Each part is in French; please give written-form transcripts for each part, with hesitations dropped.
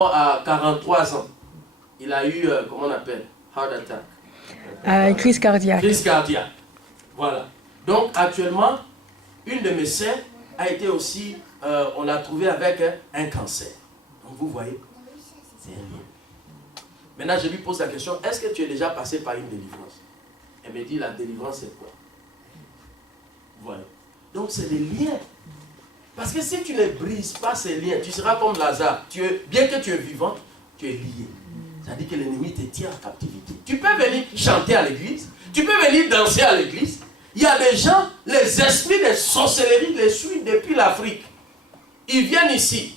À 43 ans, il a eu, comment on appelle, heart attack. Crise cardiaque. Crise cardiaque. Voilà. Donc actuellement, une de mes sœurs a été aussi, on l'a trouvée avec un cancer. Donc vous voyez, c'est rien. Maintenant, je lui pose la question, est-ce que tu es déjà passé par une délivrance? Elle me dit, la délivrance c'est quoi? Voilà. Donc c'est des liens. Parce que si tu ne brises pas ces liens, tu seras comme Lazare. Bien que tu es vivant, tu es lié. C'est-à-dire que l'ennemi te tient en captivité. Tu peux venir chanter à l'église, tu peux venir danser à l'église. Il y a des gens, les esprits de sorcellerie les suivent depuis l'Afrique. Ils viennent ici.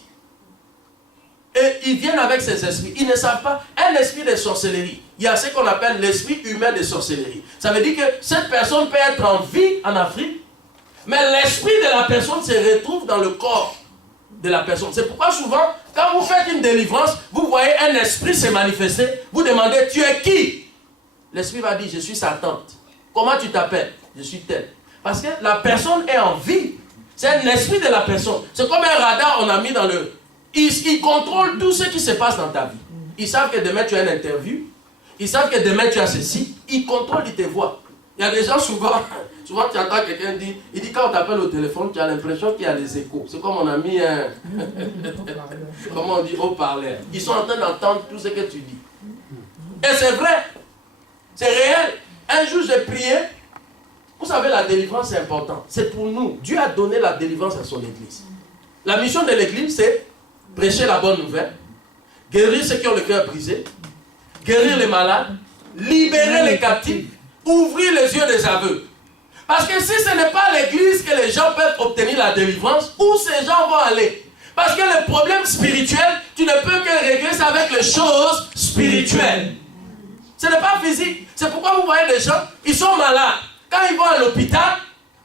Et ils viennent avec ces esprits. Ils ne savent pas, un esprit de sorcellerie. Il y a ce qu'on appelle l'esprit humain de sorcellerie. Ça veut dire que cette personne peut être en vie en Afrique, mais l'esprit de la personne se retrouve dans le corps de la personne. C'est pourquoi souvent, quand vous faites une délivrance, vous voyez un esprit se manifester, vous demandez, tu es qui? L'esprit va dire, je suis sa tante. Comment tu t'appelles? Je suis tel. Parce que la personne est en vie. C'est un esprit de la personne. C'est comme un radar on a mis dans le... Ils contrôlent tout ce qui se passe dans ta vie. Ils savent que demain tu as une interview. Ils savent que demain tu as ceci. Ils contrôlent, ils te voient. Il y a des gens souvent tu entends quelqu'un dire, il dit quand on t'appelle au téléphone, tu as l'impression qu'il y a des échos. C'est comme on a mis un, comment on dit, haut-parleur. Ils sont en train d'entendre tout ce que tu dis. Et c'est vrai, c'est réel. Un jour j'ai prié, vous savez la délivrance c'est important. C'est pour nous. Dieu a donné la délivrance à son église. La mission de l'église c'est prêcher la bonne nouvelle, guérir ceux qui ont le cœur brisé, guérir les malades, libérer les captifs, ouvrir les yeux des aveugles. Parce que si ce n'est pas à l'église que les gens peuvent obtenir la délivrance, où ces gens vont aller? Parce que le problème spirituel, tu ne peux que régler ça avec les choses spirituelles. Ce n'est pas physique. C'est pourquoi vous voyez des gens, ils sont malades. Quand ils vont à l'hôpital,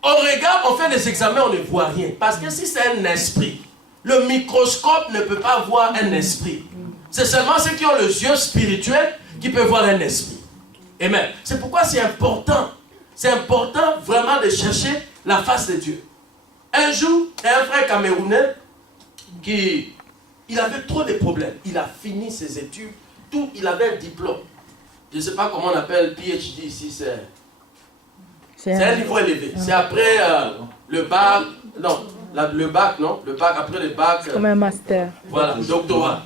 on regarde, on fait des examens, on ne voit rien. Parce que si c'est un esprit, le microscope ne peut pas voir un esprit. C'est seulement ceux qui ont les yeux spirituels qui peuvent voir un esprit. Amen. C'est pourquoi c'est important. C'est important vraiment de chercher la face de Dieu. Un jour, il y a un frère camerounais qui il avait trop de problèmes. Il a fini ses études, tout, il avait un diplôme. Je ne sais pas comment on appelle PhD ici, c'est un niveau élevé. C'est après le bac, non, le bac, non, le bac, après le bac. Comme un master. Voilà, doctorat.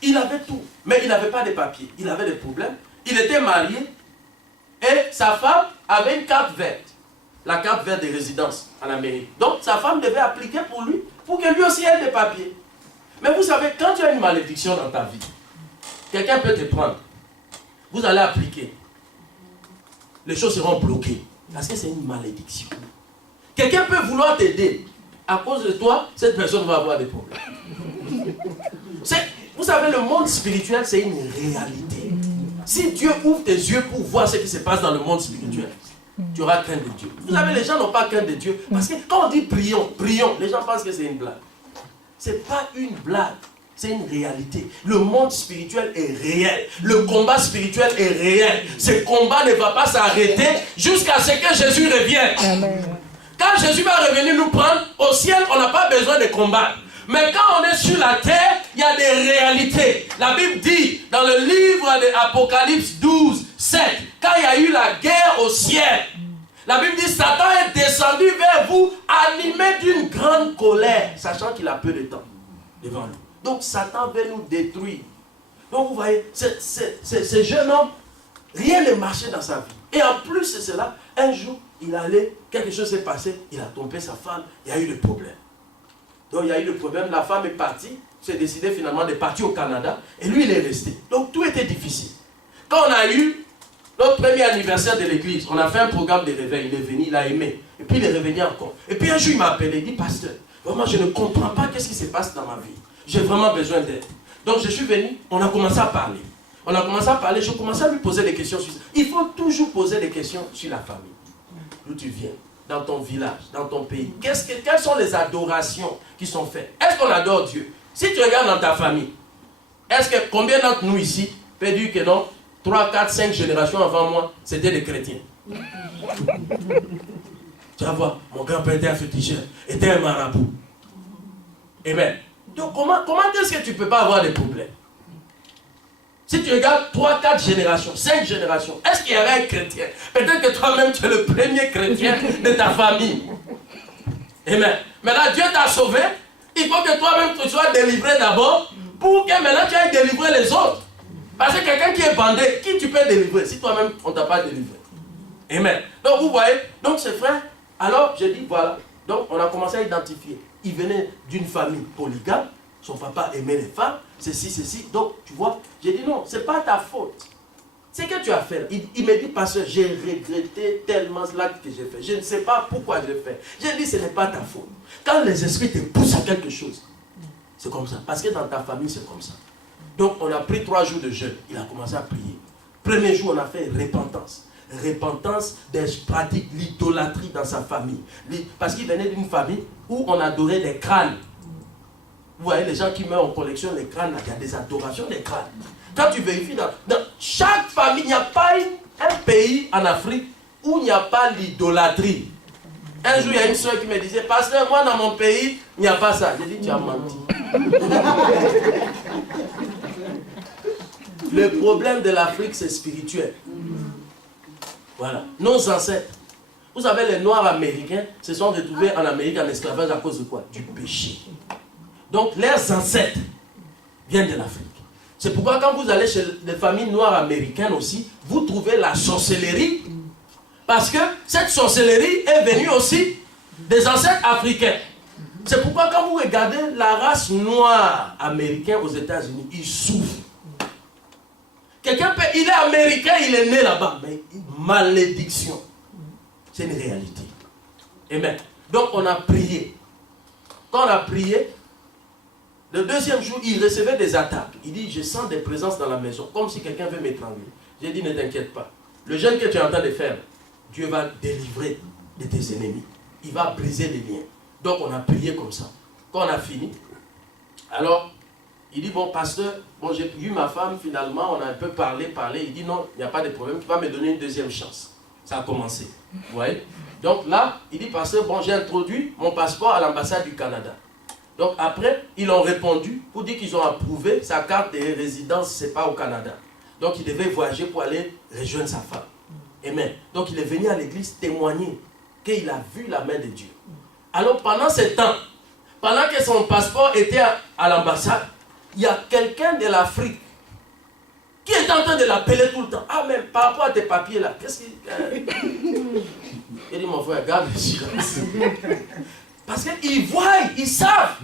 Il avait tout, mais il n'avait pas de papiers. Il avait des problèmes. Il était marié. Et sa femme avait une carte verte. La carte verte de résidence en Amérique. Donc sa femme devait appliquer pour lui, pour que lui aussi ait des papiers. Mais vous savez, quand tu as une malédiction dans ta vie, quelqu'un peut te prendre. Vous allez appliquer. Les choses seront bloquées. Parce que c'est une malédiction. Quelqu'un peut vouloir t'aider. À cause de toi, cette personne va avoir des problèmes. Vous savez, le monde spirituel, c'est une réalité. Si Dieu ouvre tes yeux pour voir ce qui se passe dans le monde spirituel, tu auras crainte de Dieu. Vous savez, les gens n'ont pas crainte de Dieu. Parce que quand on dit prions, prions, les gens pensent que c'est une blague. Ce n'est pas une blague, c'est une réalité. Le monde spirituel est réel. Le combat spirituel est réel. Ce combat ne va pas s'arrêter jusqu'à ce que Jésus revienne. Amen. Quand Jésus va revenir nous prendre, au ciel, on n'a pas besoin de combattre. Mais quand on est sur la terre, il y a des réalités. La Bible dit, dans le livre de Apocalypse 12, 7, quand il y a eu la guerre au ciel, la Bible dit, Satan est descendu vers vous, animé d'une grande colère, sachant qu'il a peu de temps devant nous. Donc Satan veut nous détruire. Donc vous voyez, ce jeune homme, rien ne marchait dans sa vie. Et en plus de cela, un jour, quelque chose s'est passé, il a trompé sa femme, il y a eu des problèmes. Donc il y a eu le problème, la femme est partie, s'est décidé finalement de partir au Canada, et lui il est resté. Donc tout était difficile. Quand on a eu notre premier anniversaire de l'église, on a fait un programme de réveil, il est venu, il a aimé, et puis il est revenu encore. Et puis un jour il m'a appelé, il dit, pasteur, vraiment je ne comprends pas qu'est-ce qui se passe dans ma vie. J'ai vraiment besoin d'aide. Donc je suis venu, on a commencé à parler. Je commençais à lui poser des questions sur ça. Il faut toujours poser des questions sur la famille. D'où tu viens, dans ton village, dans ton pays. Quelles sont les adorations qui sont faites? Est-ce qu'on adore Dieu? Si tu regardes dans ta famille, combien d'entre nous ici peut dire que non, 3, 4, 5 générations avant moi, c'était des chrétiens? Tu vas voir, mon grand-père était un féticheur, était un marabout. Amen. Donc comment est-ce que tu ne peux pas avoir des problèmes? Si tu regardes 3, 4 générations, 5 générations, est-ce qu'il y avait un chrétien? Peut-être que toi-même tu es le premier chrétien de ta famille. Amen. Maintenant Dieu t'a sauvé. Il faut que toi-même tu sois délivré d'abord pour que maintenant tu ailles délivrer les autres. Parce que quelqu'un qui est bandé, qui tu peux délivrer si toi-même on ne t'a pas délivré? Amen. Donc vous voyez, donc ces frères, alors j'ai dit voilà. Donc on a commencé à identifier. Il venait d'une famille polygame, son papa aimait les femmes, ceci. Donc tu vois, j'ai dit non, ce n'est pas ta faute. C'est que tu as fait. Il me dit, pasteur, j'ai regretté tellement l'acte que j'ai fait. Je ne sais pas pourquoi j'ai fait. J'ai dit, ce n'est pas ta faute. Quand les esprits te poussent à quelque chose, c'est comme ça. Parce que dans ta famille, c'est comme ça. Donc, on a pris 3 jours de jeûne. Il a commencé à prier. Premier jour, on a fait repentance. Repentance des pratiques, l'idolâtrie dans sa famille. Parce qu'il venait d'une famille où on adorait des crânes. Vous voyez, les gens qui mettent en collection les crânes, il y a des adorations des crânes. Quand tu vérifies, dans chaque famille, il n'y a pas un pays en Afrique où il n'y a pas l'idolâtrie. Un jour, il y a une soeur qui me disait, pasteur, moi dans mon pays, il n'y a pas ça. J'ai dit, tu as menti. Le problème de l'Afrique, c'est spirituel. Voilà. Nos ancêtres, vous savez, les Noirs américains se sont retrouvés en Amérique en esclavage à cause de quoi? Du péché. Donc, leurs ancêtres viennent de l'Afrique. C'est pourquoi quand vous allez chez les familles noires américaines aussi, vous trouvez la sorcellerie. Parce que cette sorcellerie est venue aussi des ancêtres africains. C'est pourquoi quand vous regardez la race noire américaine aux États-Unis, ils souffrent. Quelqu'un peut, il est américain, il est né là-bas, mais malédiction. C'est une réalité. Amen. Donc on a prié. Quand on a prié, le deuxième jour, il recevait des attaques. Il dit, je sens des présences dans la maison, comme si quelqu'un veut m'étrangler. J'ai dit, ne t'inquiète pas. Le jeûne que tu es en train de faire, Dieu va délivrer de tes ennemis. Il va briser les liens. Donc on a prié comme ça. Quand on a fini, alors, il dit, bon, pasteur, bon, j'ai vu ma femme, finalement, on a un peu parlé. Il dit, non, il n'y a pas de problème, tu vas me donner une deuxième chance. Ça a commencé. Vous voyez? Donc là, il dit, pasteur, bon, j'ai introduit mon passeport à l'ambassade du Canada. Donc après, ils ont répondu pour dire qu'ils ont approuvé sa carte de résidence, c'est pas au Canada. Donc il devait voyager pour aller rejoindre sa femme. Amen. Donc il est venu à l'église témoigner qu'il a vu la main de Dieu. Alors pendant ce temps, pendant que son passeport était à l'ambassade, il y a quelqu'un de l'Afrique qui est en train de l'appeler tout le temps. Ah, mais par rapport à tes papiers là, qu'est-ce qu'il... Il dit, mon frère, garde le silence. Parce qu'ils voient, ils savent.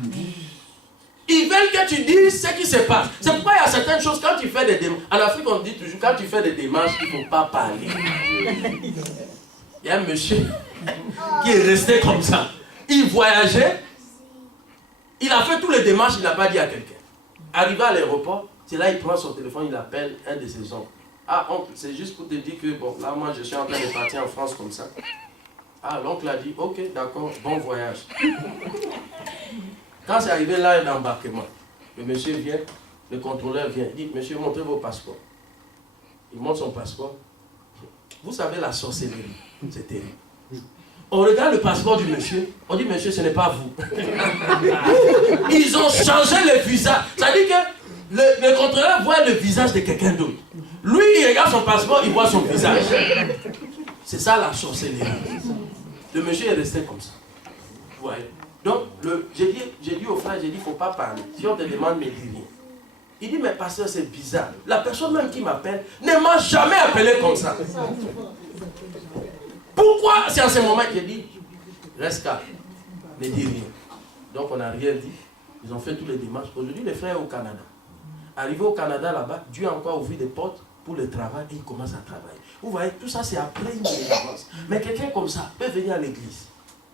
Ils veulent que tu dises ce qui se passe. C'est pourquoi il y a certaines choses, quand tu fais des démarches, en Afrique on dit toujours, quand tu fais des démarches, il ne faut pas parler. Il y a un monsieur qui est resté comme ça. Il voyageait, il a fait tous les démarches, il n'a pas dit à quelqu'un. Arrivé à l'aéroport, c'est là il prend son téléphone, il appelle un de ses oncles. Ah, oncle, c'est juste pour te dire que, bon, là moi je suis en train de partir en France comme ça. Ah, l'oncle a dit, ok, d'accord, bon voyage. Quand c'est arrivé là d'embarquement, le monsieur vient, le contrôleur vient, il dit, monsieur, montrez vos passeports. Il montre son passeport. Vous savez la sorcellerie, c'est terrible. On regarde le passeport du monsieur, on dit, monsieur, ce n'est pas vous. Ils ont changé le visage. Ça dit que le contrôleur voit le visage de quelqu'un d'autre. Lui, il regarde son passeport, il voit son visage. C'est ça la sorcellerie. Le monsieur est resté comme ça. Vous voyez? Donc, j'ai dit au frère, j'ai dit, il ne faut pas parler. Si on te demande, ne dis rien. Il dit, mais pasteur, c'est bizarre. La personne même qui m'appelle ne m'a jamais appelé comme ça. Pourquoi? C'est en ce moment qu'il dit, reste calme, ne dis rien. Donc, on n'a rien dit. Ils ont fait tous les démarches. Aujourd'hui, les frères au Canada. Arrivé au Canada, là-bas, Dieu a encore ouvert des portes pour le travail et il commence à travailler. Vous voyez, tout ça, c'est après une délivrance. Mais quelqu'un comme ça peut venir à l'église.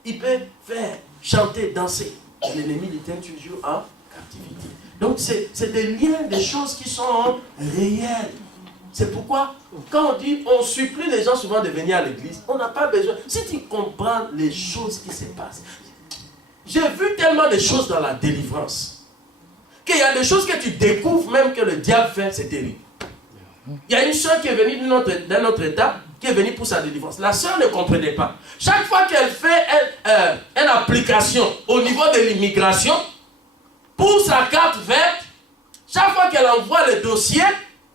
Il peut faire, chanter, danser. L'ennemi le tient toujours en captivité. Donc, c'est des liens, des choses qui sont réelles. C'est pourquoi, quand on dit, on supplie les gens souvent de venir à l'église, on n'a pas besoin. Si tu comprends les choses qui se passent. J'ai vu tellement de choses dans la délivrance. Qu'il y a des choses que tu découvres même que le diable fait, c'est terrible. Il y a une soeur qui est venue d'un autre état, qui est venue pour sa délivrance. La soeur ne comprenait pas. Chaque fois qu'elle fait une application au niveau de l'immigration, pour sa carte verte, chaque fois qu'elle envoie le dossier,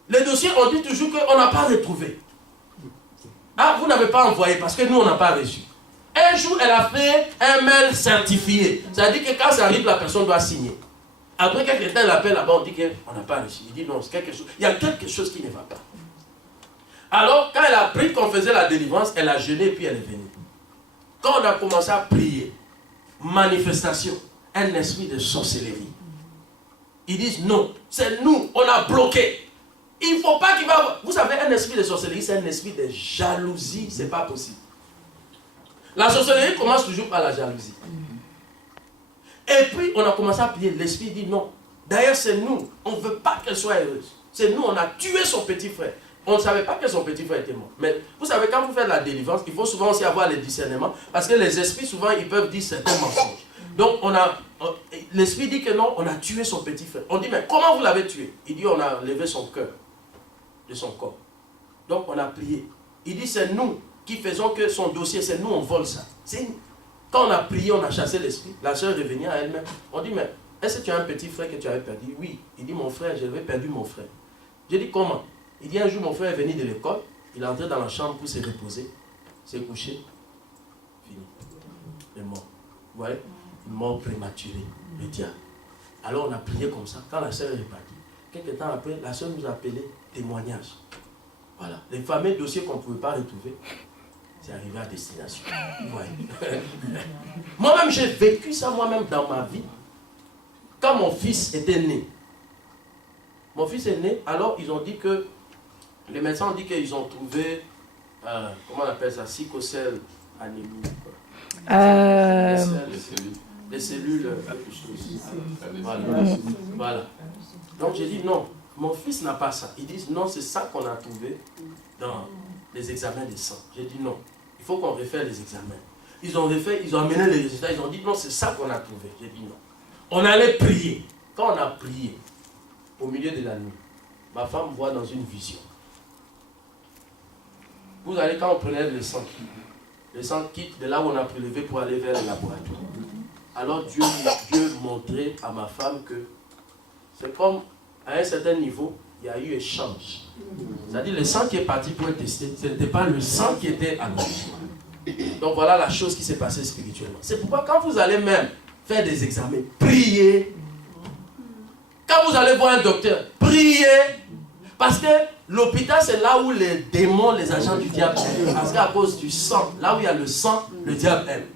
Les dossiers, on dit toujours qu'on n'a pas retrouvé. Ah, vous n'avez pas envoyé parce que nous, on n'a pas reçu. Un jour, elle a fait un mail certifié. Ça veut dire que quand ça arrive, la personne doit signer. Après, quelques temps, elle appelle là-bas, on dit qu'on n'a pas reçu. Il dit non, c'est quelque chose. Il y a quelque chose qui ne va pas. Alors, quand elle a appris qu'on faisait la délivrance, elle a jeûné et puis elle est venue. Quand on a commencé à prier, manifestation, un esprit de sorcellerie. Ils disent non, c'est nous, on a bloqué. Il ne faut pas qu'il va... Vous savez, un esprit de sorcellerie, c'est un esprit de jalousie, c'est pas possible. La sorcellerie commence toujours par la jalousie. Et puis, on a commencé à prier. L'esprit dit non. D'ailleurs, c'est nous. On ne veut pas qu'elle soit heureuse. C'est nous, on a tué son petit frère. On ne savait pas que son petit frère était mort. Mais vous savez, quand vous faites la délivrance, il faut souvent aussi avoir les discernements. Parce que les esprits, souvent, ils peuvent dire certains mensonges. Donc, l'esprit dit que non, on a tué son petit frère. On dit, mais comment vous l'avez tué? Il dit, on a levé son cœur de son corps. Donc, on a prié. Il dit, c'est nous qui faisons que son dossier, c'est nous, on vole ça. Quand on a prié, on a chassé l'esprit. La soeur est revenue à elle-même. On dit, mais est-ce que tu as un petit frère que tu avais perdu? Oui. Il dit, mon frère, j'avais perdu mon frère. J'ai dit, comment? Il dit, un jour, mon frère est venu de l'école. Il est entré dans la chambre pour se reposer. S'est couché. Fini. Il est mort. Vous voyez? Mort prématuré. Le diable. Alors, on a prié comme ça. Quand la soeur est partie, quelques temps après, la soeur nous a appelé témoignage. Voilà. Les fameux dossiers qu'on ne pouvait pas retrouver, c'est arrivé à destination. Vous voyez? Moi-même, j'ai vécu ça moi-même dans ma vie. Quand mon fils était né. Mon fils est né, alors ils ont dit que, les médecins ont dit qu'ils ont trouvé, comment on appelle ça, sickle anémie. Les cellules, voilà. Voilà. Donc j'ai dit non, mon fils n'a pas ça. Ils disent non, c'est ça qu'on a trouvé dans les examens de sang. J'ai dit non, il faut qu'on refasse les examens. Ils ont refait, ils ont amené les résultats, ils ont dit non, c'est ça qu'on a trouvé. J'ai dit non. On allait prier. Quand on a prié, au milieu de la nuit, ma femme voit dans une vision. Vous allez, quand on prenait le sang quitte de là où on a prélevé pour aller vers le laboratoire. Alors Dieu montrait à ma femme que c'est comme à un certain niveau, il y a eu échange. C'est-à-dire le sang qui est parti pour être testé, ce n'était pas le sang qui était à l'origine. Donc voilà la chose qui s'est passée spirituellement. C'est pourquoi quand vous allez même faire des examens, priez. Quand vous allez voir un docteur, priez. Parce que l'hôpital, c'est là où les démons, les agents du diable aiment. Parce qu'à cause du sang, là où il y a le sang, le diable aime.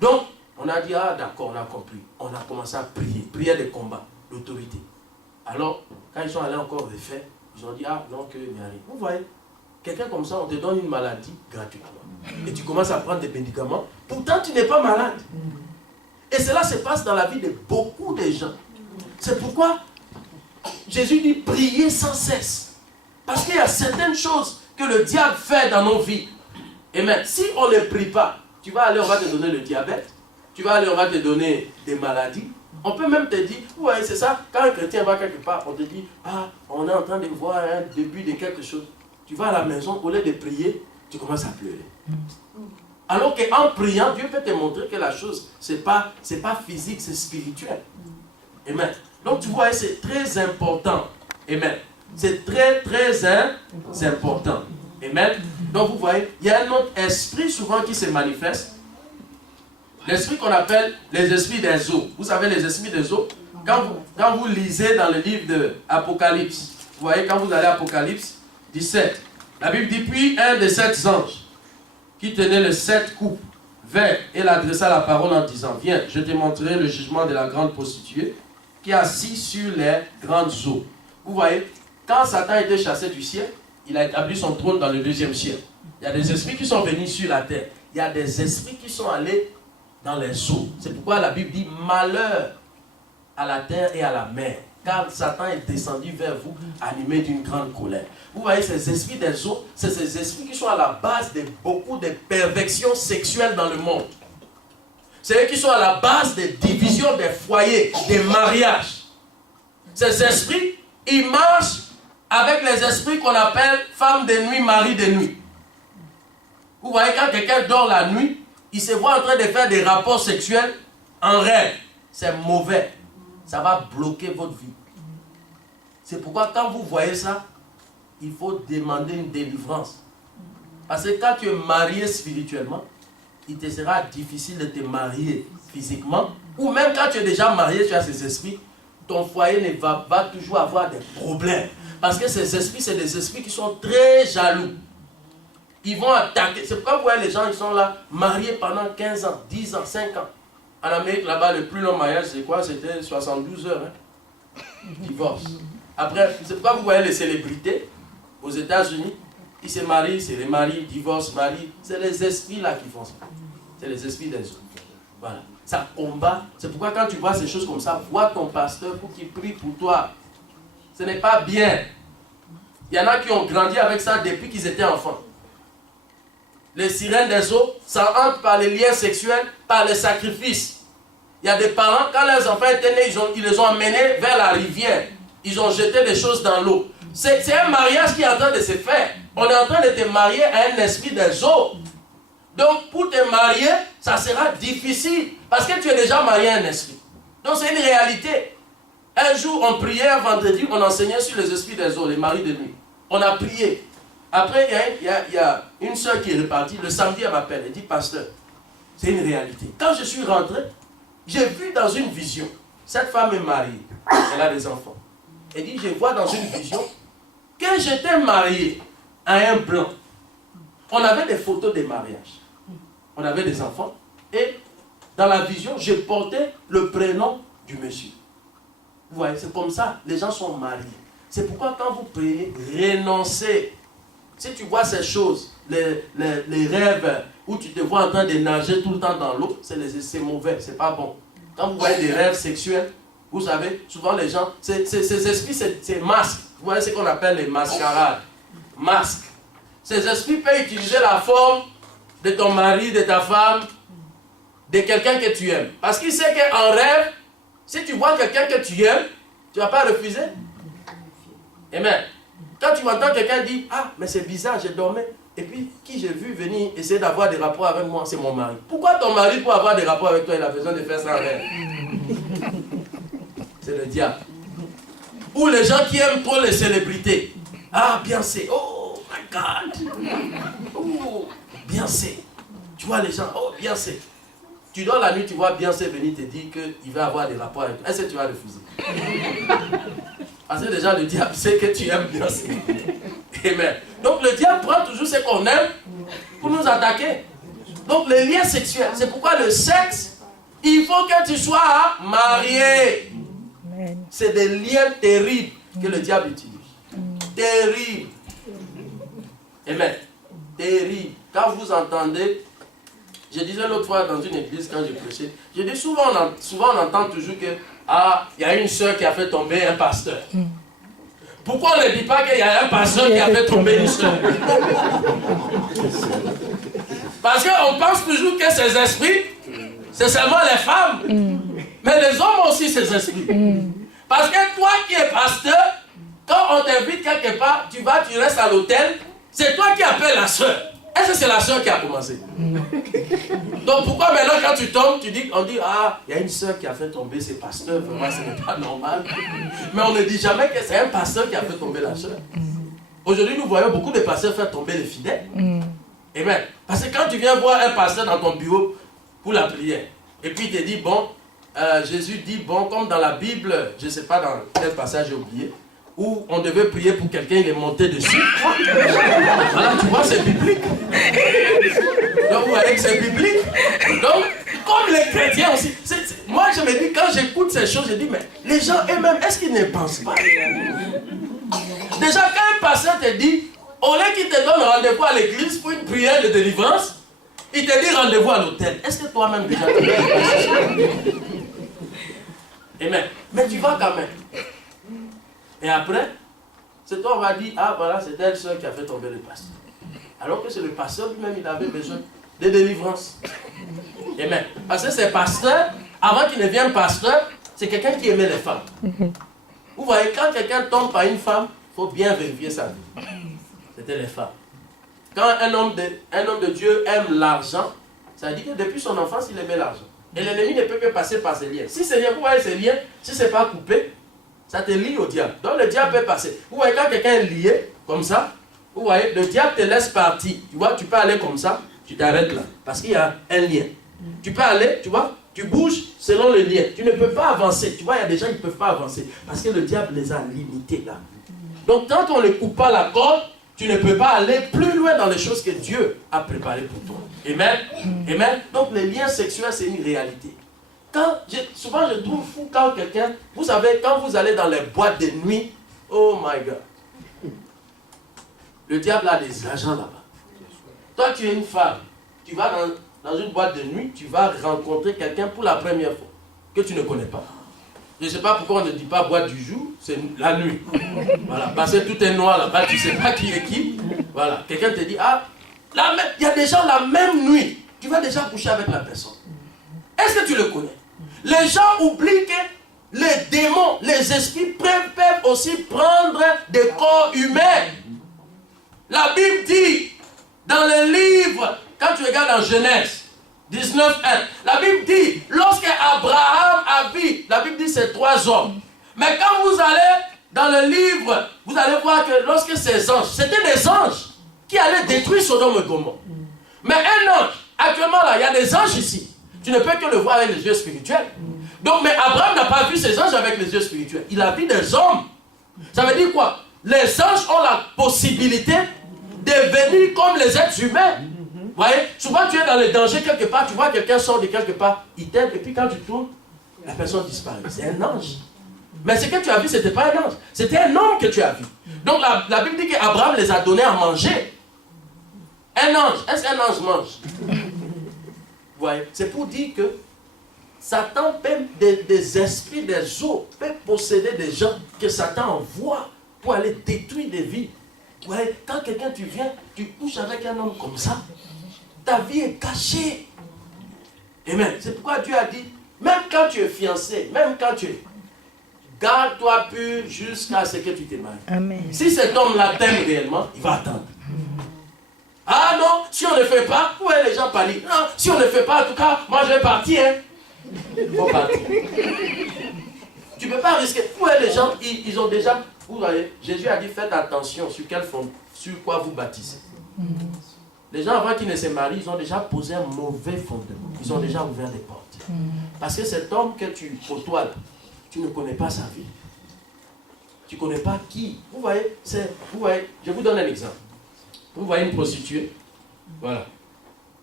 Donc, on a dit, ah d'accord, on a compris. On a commencé à prier. Prière de combat, l'autorité. Alors, quand ils sont allés encore refaire, ils ont dit, ah non, qu'il n'y a rien. Vous voyez, quelqu'un comme ça, on te donne une maladie gratuitement. Et tu commences à prendre des médicaments. Pourtant, tu n'es pas malade. Et cela se passe dans la vie de beaucoup de gens. C'est pourquoi Jésus dit priez sans cesse. Parce qu'il y a certaines choses que le diable fait dans nos vies. Et même si on ne prie pas, tu vas aller, on va te donner le diabète. Tu vas aller, on va te donner des maladies. On peut même te dire, ouais, c'est ça, quand un chrétien va quelque part, on te dit, ah, on est en train de voir un début de quelque chose. Tu vas à la maison, au lieu de prier, tu commences à pleurer. Alors qu'en priant, Dieu peut te montrer que la chose, c'est pas physique, c'est spirituel. Amen. Donc tu vois, c'est très important. Amen. C'est très important. Amen. Donc vous voyez, il y a un autre esprit souvent qui se manifeste. L'esprit qu'on appelle les esprits des eaux. Vous savez les esprits des eaux? Quand vous lisez dans le livre de Apocalypse, vous voyez quand vous allez à Apocalypse 17, la Bible dit, puis un des 7 anges qui tenait les 7 coupes vint et l'adressa la parole en disant, viens, je te montrerai le jugement de la grande prostituée qui est assise sur les grandes eaux. Vous voyez, quand Satan était chassé du ciel, il a établi son trône dans le 2e ciel. Il y a des esprits qui sont venus sur la terre. Il y a des esprits qui sont allés dans les eaux. C'est pourquoi la Bible dit malheur à la terre et à la mer. Car Satan est descendu vers vous, animé d'une grande colère. Vous voyez, ces esprits des eaux, c'est ces esprits qui sont à la base de beaucoup de perversions sexuelles dans le monde. C'est eux qui sont à la base des divisions des foyers, des mariages. Ces esprits, ils marchent avec les esprits qu'on appelle femmes de nuit, mari de nuit. Vous voyez, quand quelqu'un dort la nuit, il se voit en train de faire des rapports sexuels en rêve. C'est mauvais. Ça va bloquer votre vie. C'est pourquoi quand vous voyez ça, il faut demander une délivrance. Parce que quand tu es marié spirituellement, il te sera difficile de te marier physiquement. Ou même quand tu es déjà marié, tu as ces esprits, ton foyer va toujours avoir des problèmes. Parce que ces esprits, c'est des esprits qui sont très jaloux. Ils vont attaquer. C'est pourquoi vous voyez les gens, ils sont là, mariés pendant 15 ans, 10 ans, 5 ans. En Amérique, là-bas, le plus long mariage, c'est quoi? C'était 72 heures. Hein? Divorce. Après, c'est pourquoi vous voyez les célébrités aux États-Unis. Ils se marient, c'est les maris, divorce, mari. C'est les esprits là qui font ça. C'est les esprits des hommes. Voilà. Ça combat. C'est pourquoi quand tu vois ces choses comme ça, vois ton pasteur pour qu'il prie pour toi. Ce n'est pas bien. Il y en a qui ont grandi avec ça depuis qu'ils étaient enfants. Les sirènes des eaux, ça entre par les liens sexuels, par les sacrifices. Il y a des parents, quand leurs enfants étaient nés, ils les ont emmenés vers la rivière. Ils ont jeté des choses dans l'eau. C'est un mariage qui est en train de se faire. On est en train de te marier à un esprit des eaux. Donc, pour te marier, ça sera difficile. Parce que tu es déjà marié à un esprit. Donc, c'est une réalité. Un jour, on priait, un vendredi, on enseignait sur les esprits des eaux, les maris de nuit. On a prié. Après, il y a une soeur qui est repartie. Le samedi, elle m'appelle. Elle dit, pasteur, c'est une réalité. Quand je suis rentré, j'ai vu dans une vision. Cette femme est mariée. Elle a des enfants. Elle dit, je vois dans une vision que j'étais marié à un blanc. On avait des photos des mariages. On avait des enfants. Et dans la vision, je portais le prénom du monsieur. Vous voyez, c'est comme ça. Les gens sont mariés. C'est pourquoi quand vous priez, renoncez. Si tu vois ces choses, les rêves où tu te vois en train de nager tout le temps dans l'eau, c'est mauvais, c'est pas bon. Quand vous voyez des rêves sexuels, vous savez, souvent les gens, ces esprits, c'est masques. Vous voyez ce qu'on appelle les mascarades. Masques. Ces esprits peuvent utiliser la forme de ton mari, de ta femme, de quelqu'un que tu aimes. Parce qu'il sait qu'en rêve, si tu vois quelqu'un que tu aimes, tu ne vas pas refuser. Amen. Quand tu m'entends quelqu'un dire, ah, mais c'est bizarre, je dormais. Et puis, qui j'ai vu venir essayer d'avoir des rapports avec moi, c'est mon mari. Pourquoi ton mari, pour avoir des rapports avec toi, il a besoin de faire ça en rêve? C'est le diable. Ou les gens qui aiment trop les célébrités. Ah, Beyoncé, oh my God. Oh, Beyoncé. Tu vois les gens, oh, Beyoncé. Tu dors la nuit, tu vois Beyoncé venir te dire qu'il va avoir des rapports avec toi. Est-ce que tu vas refuser? Parce que déjà le diable sait que tu aimes Beyoncé. Amen. Donc le diable prend toujours ce qu'on aime pour nous attaquer. Donc les liens sexuels, c'est pourquoi le sexe, il faut que tu sois marié. C'est des liens terribles que le diable utilise. Terrible. Amen. Terrible. Quand vous entendez, je disais l'autre fois dans une église quand je prêchais, je dis souvent on entend toujours que il y a une soeur qui a fait tomber un pasteur. Pourquoi on ne dit pas qu'il y a un pasteur qui a fait tomber une soeur? Parce qu'on pense toujours que ces esprits, c'est seulement les femmes. Mais les hommes ont aussi ces esprits. Parce que toi qui es pasteur, quand on t'invite quelque part, tu restes à l'hôtel, c'est toi qui appelles la soeur. Est-ce que c'est la soeur qui a commencé? Donc pourquoi maintenant quand tu tombes, on dit, ah, il y a une soeur qui a fait tomber ses pasteurs, vraiment ce n'est pas normal. Mais on ne dit jamais que c'est un pasteur qui a fait tomber la soeur. Aujourd'hui nous voyons beaucoup de pasteurs faire tomber les fidèles. Amen. Parce que quand tu viens voir un pasteur dans ton bureau pour la prière, et puis il te dit, bon, Jésus dit, bon, comme dans la Bible, je ne sais pas dans quel passage j'ai oublié, où on devait prier pour quelqu'un, il est monté dessus. Voilà, tu vois, c'est biblique. Donc, vous voyez que c'est biblique. Donc, comme les chrétiens aussi. Moi, je me dis, quand j'écoute ces choses, je dis, mais les gens eux-mêmes, est-ce qu'ils ne pensent pas? Déjà, quand un pasteur te dit, au lieu qu'il te donne rendez-vous à l'église pour une prière de délivrance, il te dit rendez-vous à l'hôtel. Est-ce que toi-même déjà tu veux? Amen. Mais tu vas quand même. Et après, c'est toi, on va dire, ah voilà, c'est telle soeur qui a fait tomber le pasteur. Alors que c'est le pasteur lui-même, il avait besoin de délivrance. Amen. Parce que c'est pasteur, avant qu'il ne vienne pasteur, c'est quelqu'un qui aimait les femmes. Vous voyez, quand quelqu'un tombe par une femme, il faut bien vérifier sa vie. C'était les femmes. Quand un homme de Dieu aime l'argent, ça veut dire que depuis son enfance, il aimait l'argent. Et l'ennemi ne peut que passer par ses liens. Si ces liens, vous voyez ces liens, si ce n'est pas coupé, ça te lie au diable. Donc le diable peut passer. Vous voyez, quand quelqu'un est lié, comme ça, vous voyez, le diable te laisse partir. Tu vois, tu peux aller comme ça, tu t'arrêtes là, parce qu'il y a un lien. Tu peux aller, tu vois, tu bouges selon le lien. Tu ne peux pas avancer. Tu vois, il y a des gens qui ne peuvent pas avancer, parce que le diable les a limités là. Donc, quand on ne coupe pas la corde, tu ne peux pas aller plus loin dans les choses que Dieu a préparées pour toi. Amen. Amen. Donc, les liens sexuels, c'est une réalité. Souvent, je trouve fou quand quelqu'un, vous savez, quand vous allez dans les boîtes de nuit, oh my God, le diable a des agents là-bas. Toi, tu es une femme, tu vas dans une boîte de nuit, tu vas rencontrer quelqu'un pour la première fois, que tu ne connais pas. Je ne sais pas pourquoi on ne dit pas boîte du jour, c'est la nuit. Voilà, parce que tout est noir là-bas, tu ne sais pas qui est qui. Voilà, quelqu'un te dit, ah, il y a des gens la même nuit, tu vas déjà coucher avec la personne. Est-ce que tu le connais? Les gens oublient que les démons, les esprits peuvent aussi prendre des corps humains. La Bible dit, dans le livre, quand tu regardes en Genèse 19:1, la Bible dit, lorsque Abraham a vu, la Bible dit c'est 3 hommes. Mais quand vous allez dans le livre, vous allez voir que lorsque ces anges, c'était des anges qui allaient détruire Sodome et Gomorrhe. Mais un ange, actuellement là, il y a des anges ici. Tu ne peux que le voir avec les yeux spirituels. Donc, mais Abraham n'a pas vu ces anges avec les yeux spirituels. Il a vu des hommes. Ça veut dire quoi? Les anges ont la possibilité de venir comme les êtres humains. Vous voyez? Souvent, tu es dans le danger quelque part, tu vois quelqu'un sort de quelque part, il t'aide, et puis quand tu tournes, la personne disparaît. C'est un ange. Mais ce que tu as vu, ce n'était pas un ange. C'était un homme que tu as vu. Donc, la Bible dit qu'Abraham les a donnés à manger. Un ange. Est-ce qu'un ange mange? C'est pour dire que Satan peut, des esprits, des eaux, peut posséder des gens que Satan envoie pour aller détruire des vies. Quand quelqu'un tu viens, tu couches avec un homme comme ça, ta vie est cachée. Amen. C'est pourquoi Dieu a dit, même quand tu es fiancé, même quand tu es, garde-toi pur jusqu'à ce que tu te maries. Amen. Si cet homme-là t'aime réellement, il va attendre. Ah non, si on ne fait pas, vous voyez les gens parler. Non, si on ne fait pas, en tout cas, moi je vais partir. Hein. Il faut partir. Tu ne peux pas risquer. Vous voyez les gens, ils ont déjà, vous voyez, Jésus a dit faites attention sur quel fond, sur quoi vous baptisez. Les gens avant qu'ils ne se marient, ils ont déjà posé un mauvais fondement. Ils ont déjà ouvert des portes. Parce que cet homme que tu côtoies, tu ne connais pas sa vie. Tu ne connais pas qui. Vous voyez, je vous donne un exemple. Vous voyez une prostituée. Voilà.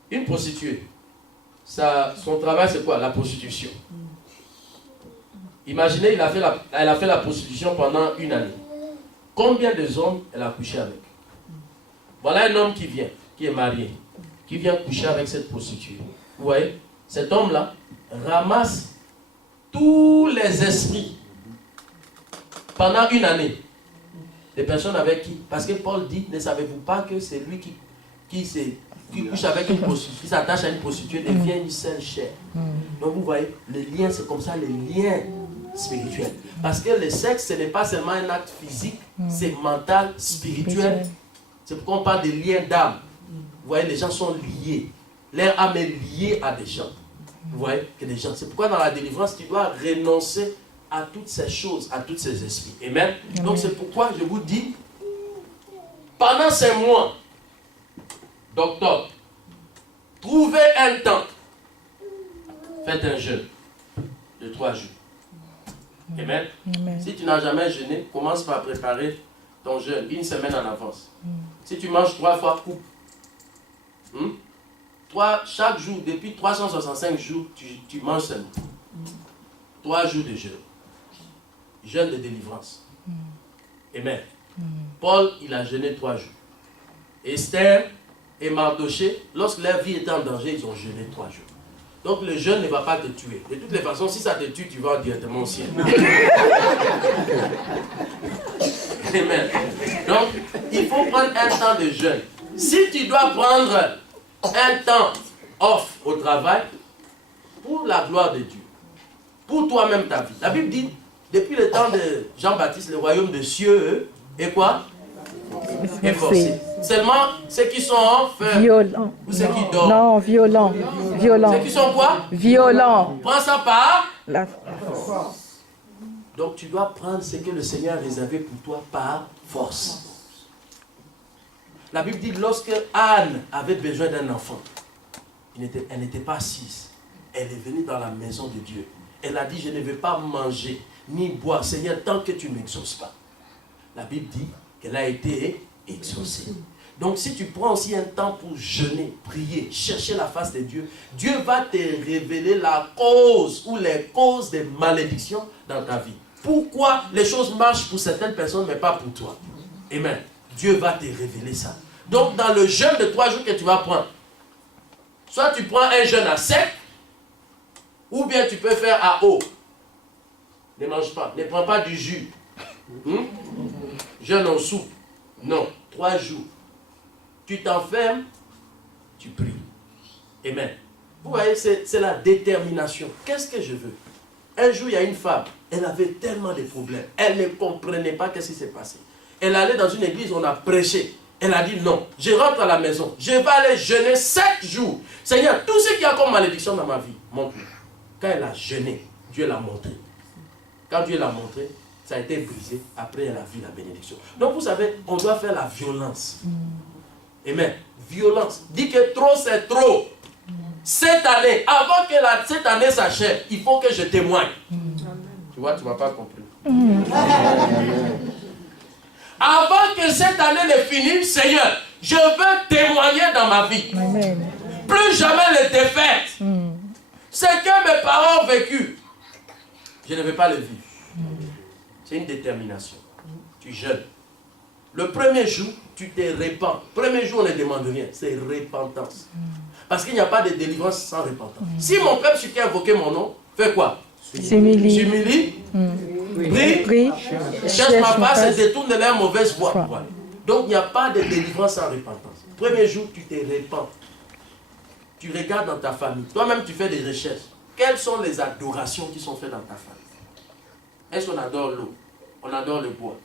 Une prostituée. Son travail, c'est quoi? La prostitution. Imaginez, elle a fait la prostitution pendant 1 année. Combien de hommes elle a couché avec? Voilà un homme qui vient, qui est marié, qui vient coucher avec cette prostituée. Vous voyez? Cet homme-là ramasse tous les esprits pendant 1 année. Les personnes avec qui? Parce que Paul dit, ne savez-vous pas que c'est lui qui couche avec une prostituée, qui s'attache à une prostituée, devient une seule chair. Donc vous voyez, les liens, c'est comme ça, les liens spirituels. Parce que le sexe, ce n'est pas seulement un acte physique, c'est mental, spirituel. C'est pourquoi on parle de liens d'âme. Vous voyez, les gens sont liés. Leur âme est liée à des gens. Vous voyez, que des gens. C'est pourquoi dans la délivrance, tu dois renoncer à toutes ces choses, à tous ces esprits. Amen. Donc c'est pourquoi je vous dis, pendant ces mois d'octobre, trouvez un temps, faites un jeûne de 3 jours. Amen. Si tu n'as jamais jeûné, commence par préparer ton jeûne 1 semaine en avance. Si tu manges 3 fois, coupe. Chaque jour, depuis 365 jours, tu manges seulement. 3 jours de jeûne. Jeûne de délivrance. Amen. Paul, il a jeûné 3 jours. Esther et Mardoché, lorsque leur vie était en danger, ils ont jeûné 3 jours. Donc le jeûne ne va pas te tuer. De toutes les façons, si ça te tue, tu vas directement au ciel. Amen. Donc, il faut prendre un temps de jeûne. Si tu dois prendre un temps off au travail, pour la gloire de Dieu, pour toi-même ta vie. La Bible dit, depuis le temps de Jean-Baptiste, le royaume des cieux est quoi? Est forcé. Seulement ceux qui sont violents. Ou ceux qui dorment. Non, violents. Ceux qui sont quoi? Violents. Prends ça par la force. Donc tu dois prendre ce que le Seigneur a réservé pour toi par force. La Bible dit, lorsque Anne avait besoin d'un enfant, elle n'était pas assise. Elle est venue dans la maison de Dieu. Elle a dit, je ne vais pas manger ni boire, Seigneur, tant que tu ne m'exauces pas. La Bible dit qu'elle a été exaucée. Donc si tu prends aussi un temps pour jeûner, prier, chercher la face de Dieu, Dieu va te révéler la cause ou les causes des malédictions dans ta vie. Pourquoi les choses marchent pour certaines personnes mais pas pour toi. Amen. Dieu va te révéler ça. Donc dans le jeûne de 3 jours que tu vas prendre, soit tu prends un jeûne à sec, ou bien tu peux faire à eau. Ne mange pas, ne prends pas du jus. Jeûne en soupe. Non, 3 jours. Tu t'enfermes, tu pries. Amen. Vous voyez, c'est la détermination. Qu'est-ce que je veux? Un jour, il y a une femme, elle avait tellement de problèmes. Elle ne comprenait pas ce qui s'est passé. Elle allait dans une église, on a prêché. Elle a dit non, je rentre à la maison. Je vais aller jeûner 7 jours. Seigneur, tout ce qu'il y a comme malédiction dans ma vie, montre-moi. Quand elle a jeûné, Dieu l'a montré. Quand Dieu l'a montré, ça a été brisé. Après, elle a vu la bénédiction. Donc, vous savez, on doit faire la violence. Amen. Violence. Dis que trop, c'est trop. Cette année, avant que cette année s'achève, il faut que je témoigne. Tu vois, tu ne m'as pas compris. Avant que cette année ne finisse, Seigneur, je veux témoigner dans ma vie. Amen. Plus jamais les défaites. Ce que mes parents ont vécu, je ne vais pas le vivre. C'est une détermination. Tu jeûnes. Le premier jour, tu te répands. Premier jour, on ne demande rien. C'est repentance. Parce qu'il n'y a pas de délivrance sans repentance. Si mon peuple qui a invoqué mon nom, fait quoi? S'humilie. Prie. Cherche ma face et détourne de leur mauvaise voie. Voilà. Donc, il n'y a pas de délivrance sans repentance. Premier jour, tu te répands. Tu regardes dans ta famille. Toi-même, tu fais des recherches. Quelles sont les adorations qui sont faites dans ta famille? Est-ce qu'on adore l'eau? On adore le bois?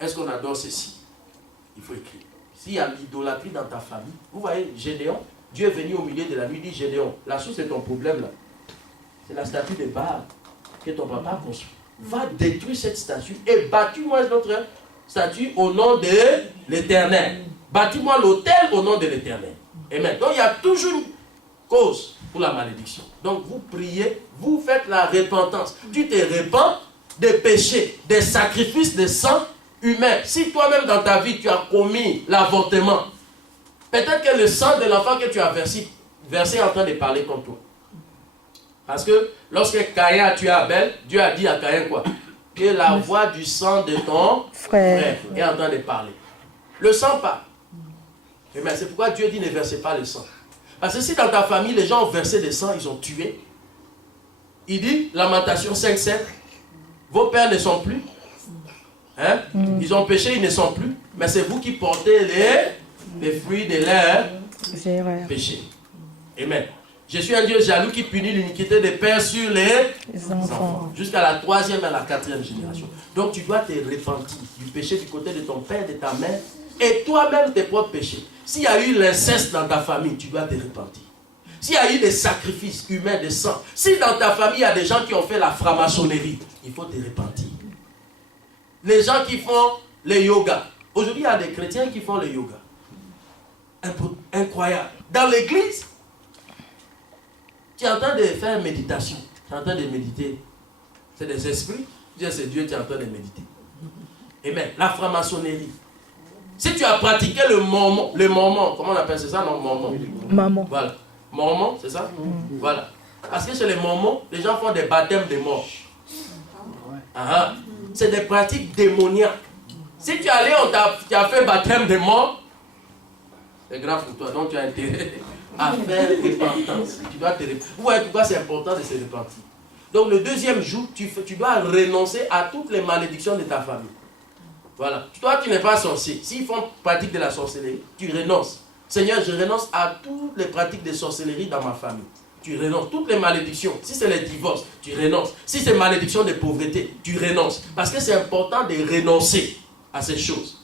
Est-ce qu'on adore ceci? Il faut écrire. S'il y a l'idolâtrie dans ta famille, vous voyez, Gédéon, Dieu est venu au milieu de la nuit, dit Gédéon, la source de ton problème là, c'est la statue de Baal que ton papa a construit. Va détruire cette statue et bâtis-moi notre statue au nom de l'Éternel. Bâtis-moi l'autel au nom de l'Éternel. Amen. Donc il y a toujours une cause pour la malédiction. Donc vous priez, vous faites la repentance. Tu te repens des péchés, des sacrifices de sang humain. Si toi-même dans ta vie tu as commis l'avortement, peut-être que le sang de l'enfant que tu as versé est en train de parler contre toi. Parce que lorsque Caïn a tué Abel, Dieu a dit à Caïn quoi? Que la voix du sang de ton frère est en train de parler. Le sang parle. Mais c'est pourquoi Dieu dit ne versez pas le sang. Parce que si dans ta famille, les gens ont versé le sang, ils ont tué. Il dit, Lamentation 5:7, vos pères ne sont plus. Hein? Ils ont péché, ils ne sont plus. Mais c'est vous qui portez les fruits de leur péché. Amen. Je suis un Dieu jaloux qui punit l'iniquité des pères sur les enfants. Jusqu'à la 3e et la 4e génération. Donc tu dois te repentir du péché du côté de ton père, de ta mère, et toi-même tes propres péchés. S'il y a eu l'inceste dans ta famille, tu dois te repentir. S'il y a eu des sacrifices humains de sang, si dans ta famille il y a des gens qui ont fait la franc-maçonnerie, il faut te repentir. Les gens qui font le yoga. Aujourd'hui, il y a des chrétiens qui font le yoga. Incroyable. Dans l'église, tu es en train de faire méditation. Tu es en train de méditer. C'est des esprits. C'est Dieu qui est en train de méditer. Amen. La franc-maçonnerie. Si tu as pratiqué le mormon, comment on appelle ça, non, mormon? Maman. Voilà. Mormon, c'est ça? Voilà. Parce que chez les mormons, les gens font des baptêmes de mort. C'est des pratiques démoniaques. Si tu es allé, tu as fait baptême de mort, c'est grave pour toi. Donc tu as intérêt à faire repentance. Tu dois te repentir. Vous voyez pourquoi c'est important de se repentir. Donc le deuxième jour, tu dois renoncer à toutes les malédictions de ta famille. Voilà. Toi, tu n'es pas sorcier. S'ils font pratique de la sorcellerie, tu renonces. Seigneur, je renonce à toutes les pratiques de sorcellerie dans ma famille. Tu renonces. Toutes les malédictions. Si c'est les divorces, tu renonces. Si c'est malédiction de pauvreté, tu renonces. Parce que c'est important de renoncer à ces choses.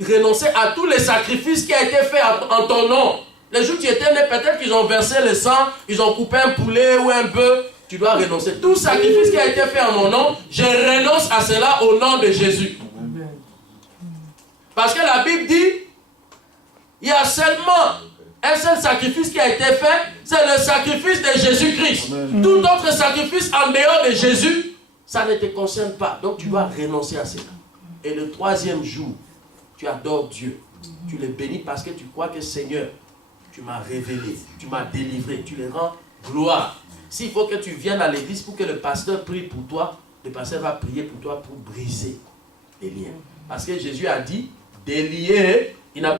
Renoncer à tous les sacrifices qui ont été faits en ton nom. Les jours où tu étais né, peut-être qu'ils ont versé le sang, ils ont coupé un poulet ou un bœuf. Tu dois renoncer. Tout sacrifice qui a été fait en mon nom, je renonce à cela au nom de Jésus. Parce que la Bible dit, Il y a seulement un seul sacrifice qui a été fait, c'est le sacrifice de Jésus-Christ. Tout autre sacrifice en dehors de Jésus, ça ne te concerne pas. Donc tu dois renoncer à cela. Et le troisième jour, tu adores Dieu. Tu le bénis parce que tu crois que Seigneur, tu m'as révélé, tu m'as délivré, tu le rends gloire. S'il faut que tu viennes à l'église pour que le pasteur prie pour toi, le pasteur va prier pour toi pour briser les liens. Parce que Jésus a dit, délier, il n'a